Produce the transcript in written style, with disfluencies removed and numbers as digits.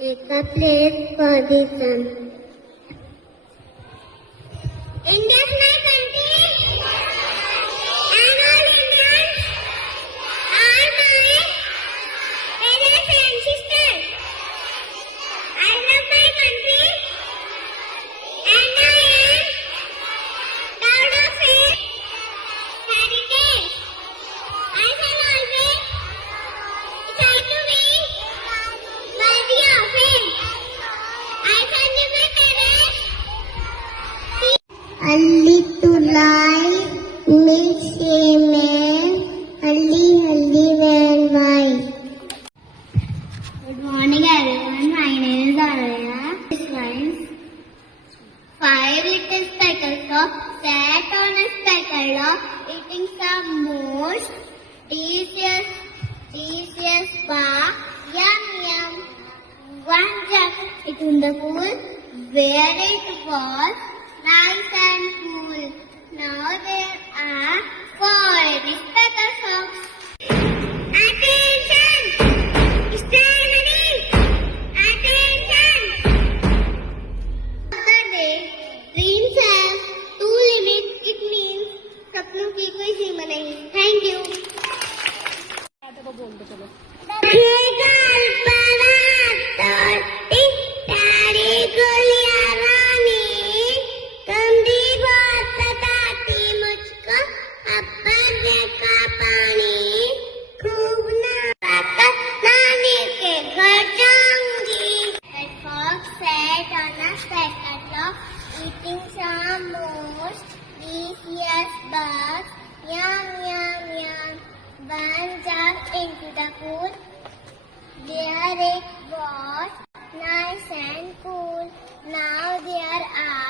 Make a place for the sun. India is my country, and all Indians are my parents and sisters. I love my country, and I am proud of its heritage. I shall always try to be worthy of it. I shall never perish. Halli tulai means amen. Halli when why. Good morning everyone. My name is Arya. This rhymes. 5 little speckles of sat on a speckle of eating some most delicious bar. Yum yum. One jumped into the pool where it was nice and cool. Now there are 4 speckle frogs. Attention! Stand ready! Attention! The day dreams have 2 limits. It means सपनों की कोई सीमा नहीं. Thank you. Eating some most delicious bugs. Yum, yum, yum. One jumped into the pool. There it was nice and cool. Now there are